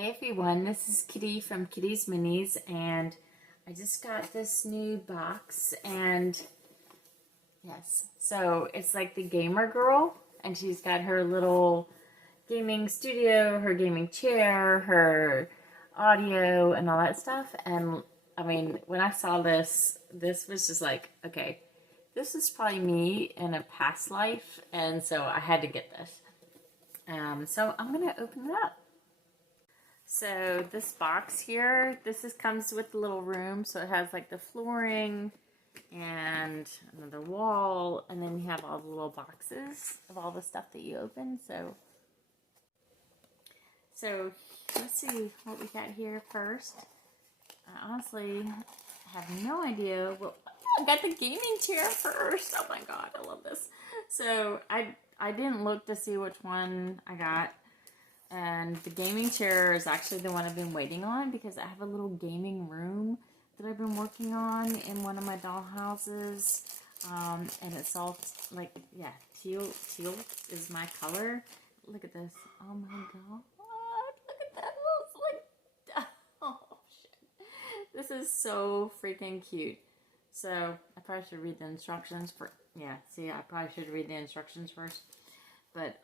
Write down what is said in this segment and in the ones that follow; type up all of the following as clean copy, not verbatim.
Hey everyone, this is Kitty from Kitty's Minis, and I just got this new box, and yes, so it's like the gamer girl, and she's got her little gaming studio, her gaming chair, her audio, and all that stuff. And I mean, when I saw this was just like, okay, this is probably me in a past life, and so I had to get this. So I'm gonna open it up. So this box here, comes with the little room. So it has like the flooring and another wall, and then you have all the little boxes of all the stuff that you open. So let's see what we got here first. I honestly have no idea. Well, I got the gaming chair first. Oh my god, I love this. So I didn't look to see which one I got. And the gaming chair is actually the one I've been waiting on because I have a little gaming room that I've been working on in one of my doll houses. And it's all like, yeah, teal is my color. Look at this. Oh my god. Look at that. It looks like, oh shit. This is so freaking cute. So I probably should read the instructions for, yeah, see, I probably should read the instructions first. But,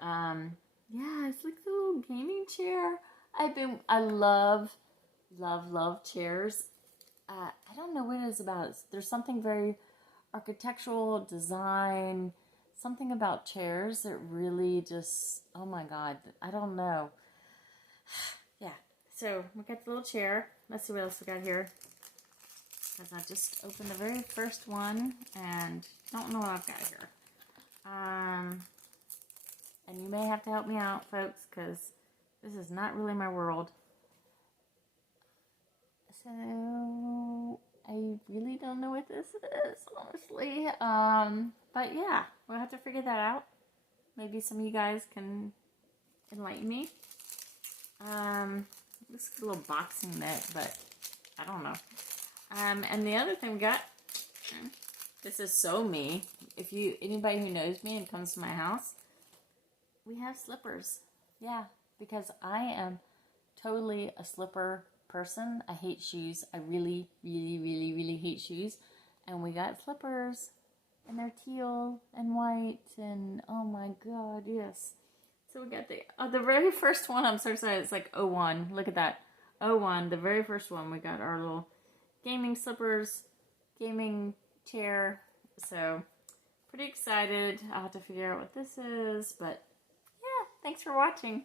yeah, it's like the little gaming chair. I love chairs. I don't know what it is about it. There's something very architectural, design, something about chairs that really just, oh my god, I don't know. Yeah, so we got the little chair. Let's see what else we got here. Because I just opened the very first one and don't know what I've got here. And you may have to help me out, folks, because this is not really my world. So, I really don't know what this is, honestly. But yeah, we'll have to figure that out. Maybe some of you guys can enlighten me. This is a little boxing net, but I don't know. And the other thing we got, this is so me. If anybody who knows me and comes to my house, we have slippers. Yeah, because I am totally a slipper person. I hate shoes. I really, really, really, really hate shoes. And we got slippers. And they're teal and white. And oh my god, yes. So we got the very first one. I'm so excited. It's like 01. Look at that. 01. The very first one. We got our little gaming slippers. Gaming chair. So pretty excited. I'll have to figure out what this is. But thanks for watching.